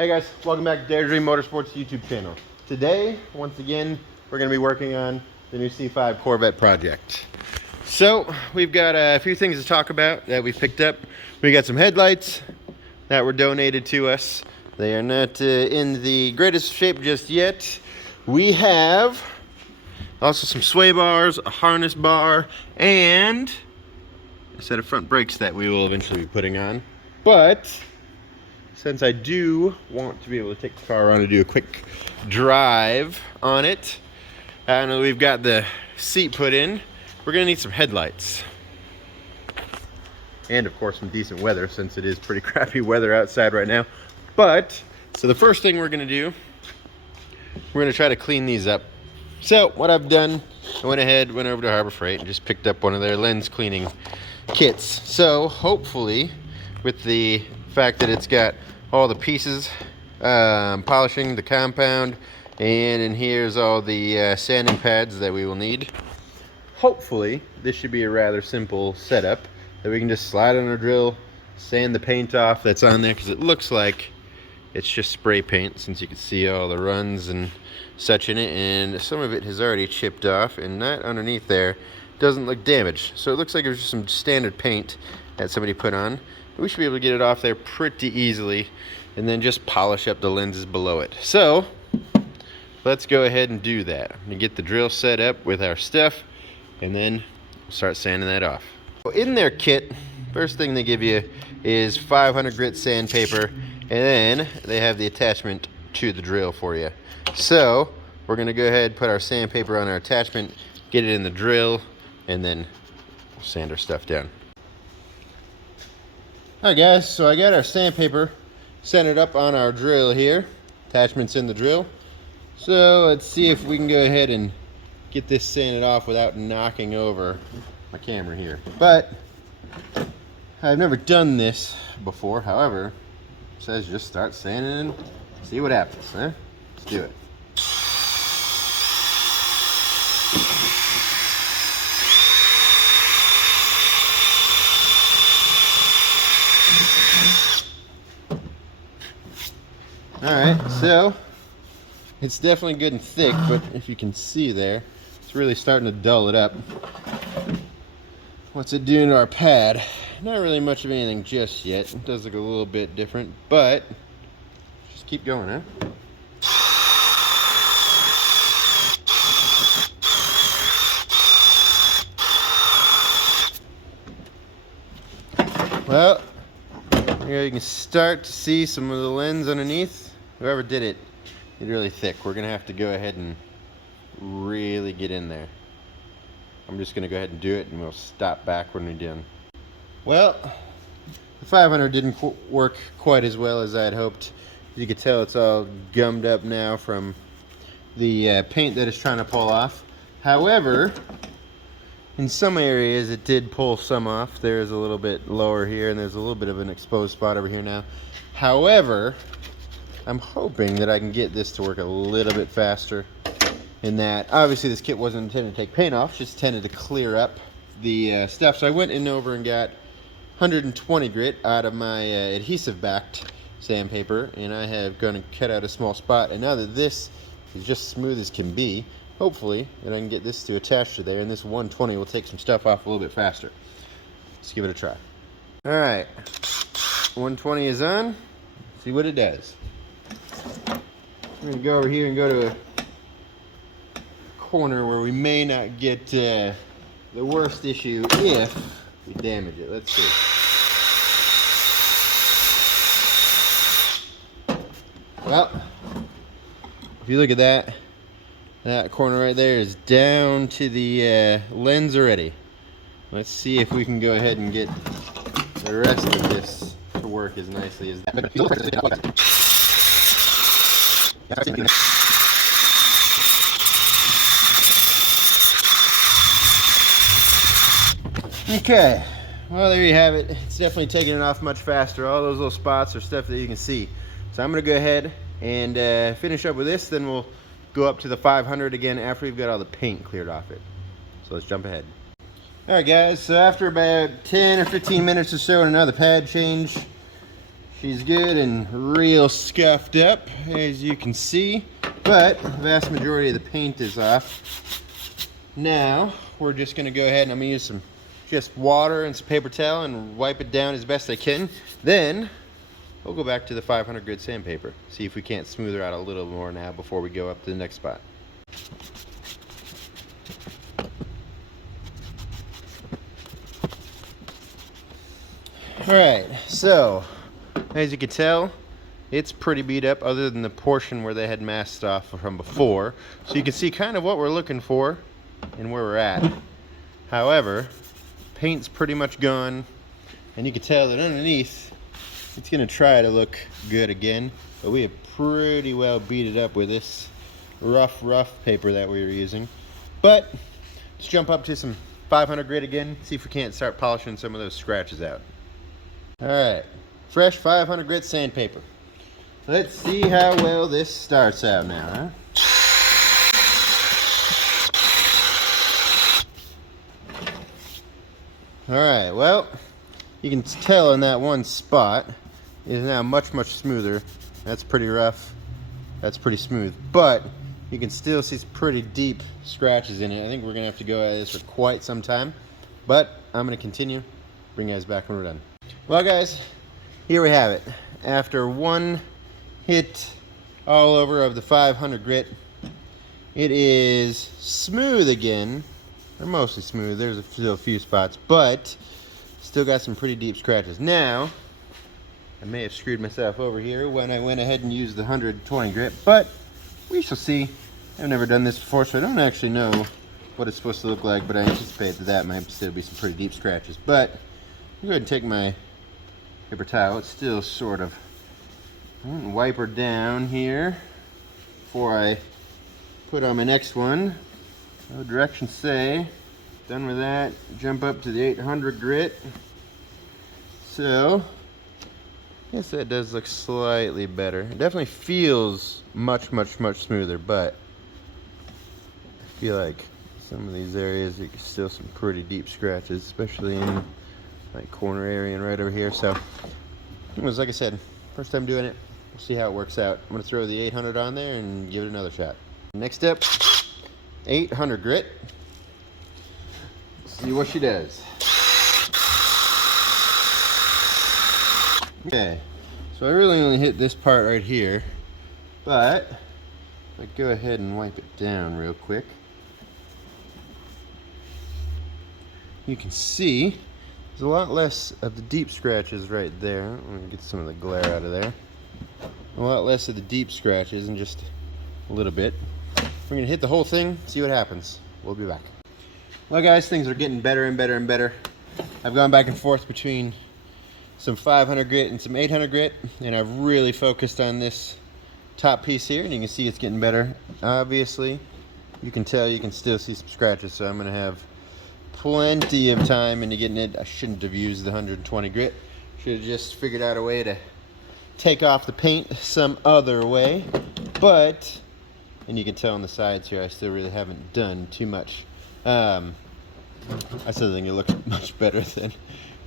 Hey guys, welcome back to Dare Dream Motorsports YouTube channel. Today, once again, we're going to be working on the new C5 Corvette project. So, we've got a few things to talk about that we picked up. We got some headlights that were donated to us. They are not in the greatest shape just yet. We have also some sway bars, a harness bar, and a set of front brakes that we will eventually be putting on. But since I do want to be able to take the car around and do a quick drive on it, I know we've got the seat put in, we're going to need some headlights. And of course some decent weather, since it is pretty crappy weather outside right now. But, so the first thing we're going to do, we're going to try to clean these up. So what I've done, I went over to Harbor Freight and just picked up one of their lens cleaning kits. So hopefully, with the fact that it's got all the pieces, polishing the compound, and in here's all the sanding pads that we will need. Hopefully this should be a rather simple setup that we can just slide on our drill, sand the paint off that's on there, because it looks like it's just spray paint, since you can see all the runs and such in it, and some of it has already chipped off, and that underneath there doesn't look damaged. So it looks like it was just some standard paint that somebody put on. We should be able to get it off there pretty easily, and then just polish up the lenses below it. So let's go ahead and do that. I'm gonna get the drill set up with our stuff, and then start sanding that off. In their kit, first thing they give you is 500 grit sandpaper, and then they have the attachment to the drill for you. So we're gonna go ahead and put our sandpaper on our attachment, get it in the drill, and then sand our stuff down. Alright guys, so I got our sandpaper centered up on our drill here. Attachment's in the drill. So let's see if we can go ahead and get this sanded off without knocking over my camera here. But I've never done this before. However, it says just start sanding and see what happens, huh? Let's do it. Alright, so it's definitely good and thick, but if you can see there, it's really starting to dull it up. What's it doing to our pad? Not really much of anything just yet. It does look a little bit different, but just keep going, huh? Well, here you can start to see some of the lens underneath. Whoever did it, it's really thick. We're gonna have to go ahead and really get in there. I'm just gonna go ahead and do it, and we'll stop back when we're done. Well, the 500 didn't work quite as well as I had hoped. You can tell it's all gummed up now from the paint that it's trying to pull off. However, in some areas it did pull some off. There's a little bit lower here, and there's a little bit of an exposed spot over here now. However, I'm hoping that I can get this to work a little bit faster in that. Obviously this kit wasn't intended to take paint off, just intended to clear up the stuff. So I went in over and got 120 grit out of my adhesive backed sandpaper, and I have gonna cut out a small spot, and now that this is just smooth as can be, hopefully that I can get this to attach to there, and this 120 will take some stuff off a little bit faster. Let's give it a try. Alright, 120 is on. See what it does. I'm going to go over here and go to a corner where we may not get the worst issue if we damage it. Let's see. Well, if you look at that corner right there is down to the lens already. Let's see if we can go ahead and get the rest of this to work as nicely as that. Okay, well there you have it. It's definitely taking it off much faster. All those little spots are stuff that you can see. So I'm going to go ahead and finish up with this, then we'll go up to the 500 again after we've got all the paint cleared off it. So let's jump ahead. Alright guys, so after about 10 or 15 minutes or so and another pad change, She's good and real scuffed up, as you can see, but the vast majority of the paint is off. Now, we're just gonna go ahead and I'm gonna use some just water and some paper towel and wipe it down as best I can. Then, we'll go back to the 500 grit sandpaper. See if we can't smooth her out a little more now before we go up to the next spot. Alright, so as you can tell, it's pretty beat up other than the portion where they had masked off from before. So you can see kind of what we're looking for and where we're at. However, paint's pretty much gone, and you can tell that underneath it's going to try to look good again, but we have pretty well beat it up with this rough paper that we were using. But let's jump up to some 500 grit again, see if we can't start polishing some of those scratches out. Alright, fresh 500 grit sandpaper. Let's see how well this starts out now, huh? Alright, well, you can tell in that one spot is now much smoother. That's pretty rough. That's pretty smooth. But you can still see some pretty deep scratches in it. I think we're going to have to go at this for quite some time. But I'm going to continue. Bring you guys back when we're done. Well, guys, here we have it. After one hit all over of the 500 grit, it is smooth again. They're mostly smooth. There's still a few spots, but still got some pretty deep scratches. Now, I may have screwed myself over here when I went ahead and used the 120 grit, but we shall see. I've never done this before, so I don't actually know what it's supposed to look like, but I anticipate that might still be some pretty deep scratches. But I'm going to take my paper towel. It's still sort of, wipe her down here before I put on my next one. No directions say. Done with that. Jump up to the 800 grit. So, I guess that does look slightly better. It definitely feels much smoother, but I feel like some of these areas, you can still some pretty deep scratches, especially in like corner area and right over here. So, anyways, like I said, first time doing it. We'll see how it works out. I'm gonna throw the 800 on there and give it another shot. Next up, 800 grit. See what she does. Okay, so I really only hit this part right here, but if I go ahead and wipe it down real quick, you can see there's a lot less of the deep scratches right there. Let me get some of the glare out of there. A lot less of the deep scratches and just a little bit. We're gonna hit the whole thing, see what happens. We'll be back. Well, guys, things are getting better and better and better. I've gone back and forth between some 500 grit and some 800 grit, and I've really focused on this top piece here, and you can see it's getting better. Obviously, you can tell you can still see some scratches, so I'm gonna have plenty of time into getting it. I shouldn't have used the 120 grit. Should have just figured out a way to take off the paint some other way, but, and you can tell on the sides here, I still really haven't done too much. I still think it looks much better than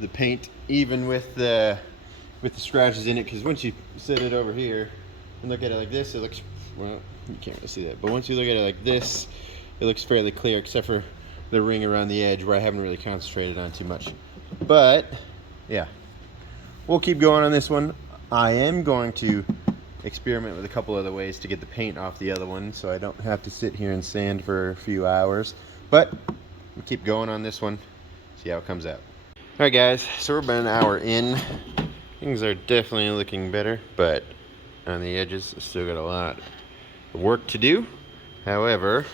the paint, even with the scratches in it, because once you set it over here and look at it like this, it looks, well, you can't really see that, but once you look at it like this, it looks fairly clear, except for the ring around the edge where I haven't really concentrated on too much. But yeah, we'll keep going on this one. I am going to experiment with a couple other ways to get the paint off the other one, so I don't have to sit here and sand for a few hours. But we'll keep going on this one, see how it comes out. All right, guys, so we're about an hour in. Things are definitely looking better, but on the edges, still got a lot of work to do. However,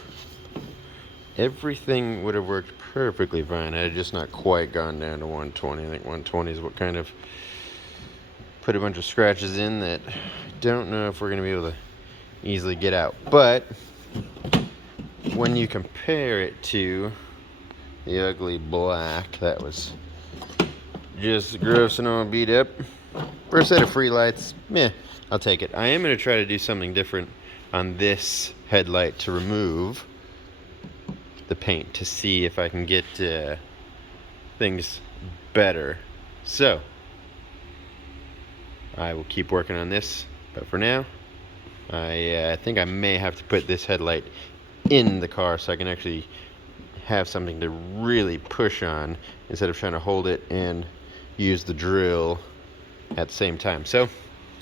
everything would have worked perfectly fine. I had just not quite gone down to 120. I think 120 is what kind of put a bunch of scratches in that I don't know if we're going to be able to easily get out. But when you compare it to the ugly black that was just gross and all beat up, for a set of free lights, meh, I'll take it. I am going to try to do something different on this headlight to remove the paint to see if I can get things better. So I will keep working on this. But for now, I think I may have to put this headlight in the car so I can actually have something to really push on instead of trying to hold it and use the drill at the same time. So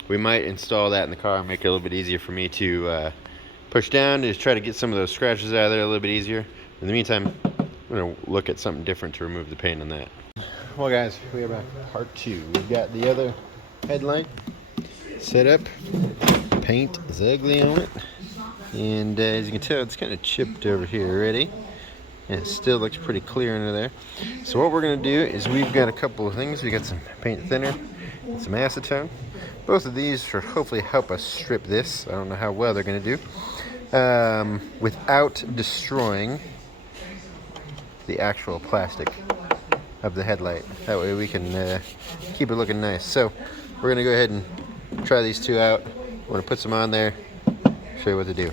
we might install that in the car and make it a little bit easier for me to push down to just try to get some of those scratches out of there a little bit easier. In the meantime, I'm going to look at something different to remove the paint on that. Well guys, we are back for part 2. We've got the other headlight set up. Paint is ugly on it. And as you can tell, it's kind of chipped over here already. And it still looks pretty clear under there. So what we're going to do is we've got a couple of things. We got some paint thinner and some acetone. Both of these should hopefully help us strip this. I don't know how well they're going to do. Without destroying the actual plastic of the headlight. That way we can keep it looking nice. So we're going to go ahead and try these two out. We're going to put some on there, show you what to do.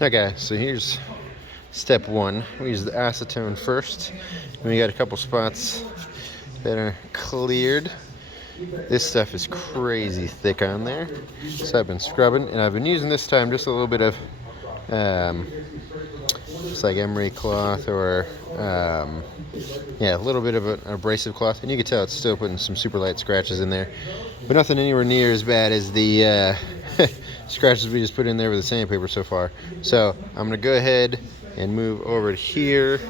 Okay, so here's step 1. We use the acetone first. And we got a couple spots that are cleared. This stuff is crazy thick on there. So I've been scrubbing, and I've been using this time just a little bit of it's like emery cloth or yeah, a little bit of an abrasive cloth, and you can tell it's still putting some super light scratches in there, but nothing anywhere near as bad as the scratches we just put in there with the sandpaper so far. So I'm gonna go ahead and move over to here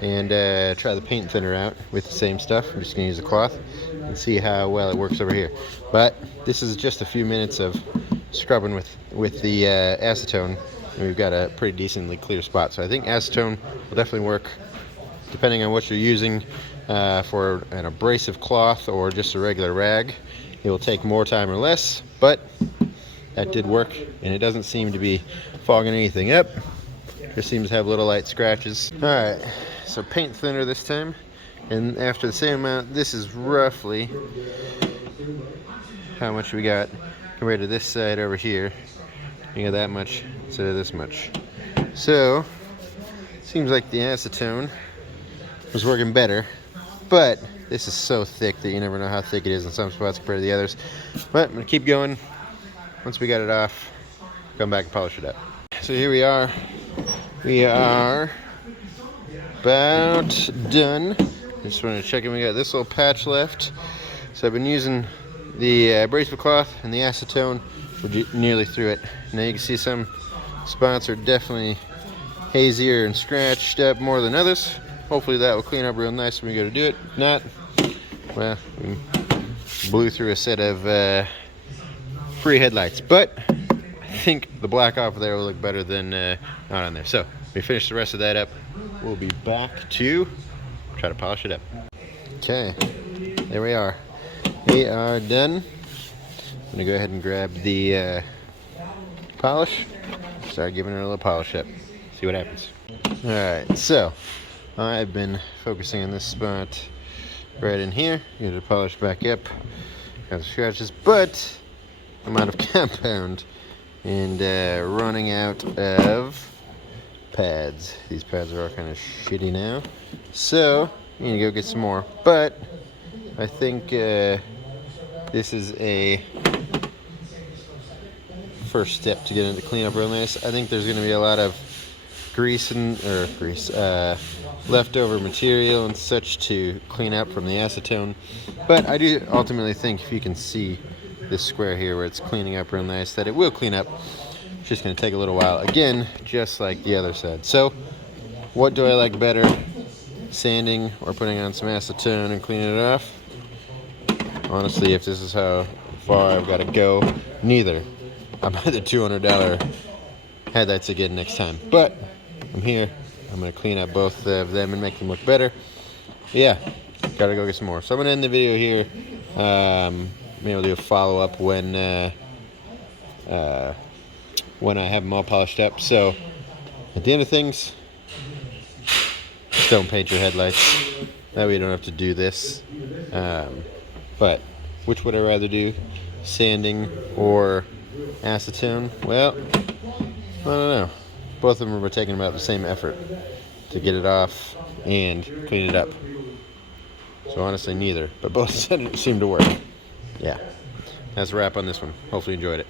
and try the paint thinner out with the same stuff. I'm just gonna use the cloth and see how well it works over here. But this is just a few minutes of scrubbing with the acetone, and we've got a pretty decently clear spot. So I think acetone will definitely work depending on what you're using for an abrasive cloth or just a regular rag. It will take more time or less, but that did work, and it doesn't seem to be fogging anything up. Just seems to have little light scratches. All right, so paint thinner this time, and after the same amount, this is roughly how much we got compared to this side over here. You got that much instead of this much. So seems like the acetone was working better, but this is so thick that you never know how thick it is in some spots compared to the others. But I'm gonna keep going. Once we got it off, come back and polish it up. So here we are. We are about done. Just want to check in. We got this little patch left. So I've been using the abrasive cloth and the acetone. We're nearly through it. Now you can see some spots are definitely hazier and scratched up more than others. Hopefully that will clean up real nice when we go to do it. If not, well, we blew through a set of free headlights. But I think the black off there will look better than not on there. So we finish the rest of that up. We'll be back to try to polish it up. Okay, there we are. We are done. I'm gonna go ahead and grab the polish. Start giving it a little polish up. See what happens. All right, so I've been focusing on this spot right in here. Get it polished back up. Got the scratches, but I'm out of compound and running out of pads. These pads are all kind of shitty now, so I'm gonna go get some more. But I think this is a first step to get it to clean up real nice. I think there's gonna be a lot of leftover material and such to clean up from the acetone, but I do ultimately think if you can see this square here where it's cleaning up real nice, that it will clean up. It's just going to take a little while, again, just like the other side. So what do I like better, sanding or putting on some acetone and cleaning it off? Honestly, if this is how far I've got to go, neither. I'll buy the $200 headlights again next time, but I'm here. I'm going to clean up both of them and make them look better. Yeah, gotta go get some more. So I'm going to end the video here. Maybe I'll do a follow-up when I have them all polished up. So at the end of things, just don't paint your headlights. That way you don't have to do this. But which would I rather do? Sanding or acetone? Well, I don't know. Both of them are taking about the same effort to get it off and clean it up. So honestly, neither. But both seem to work. Yeah. That's a wrap on this one. Hopefully you enjoyed it.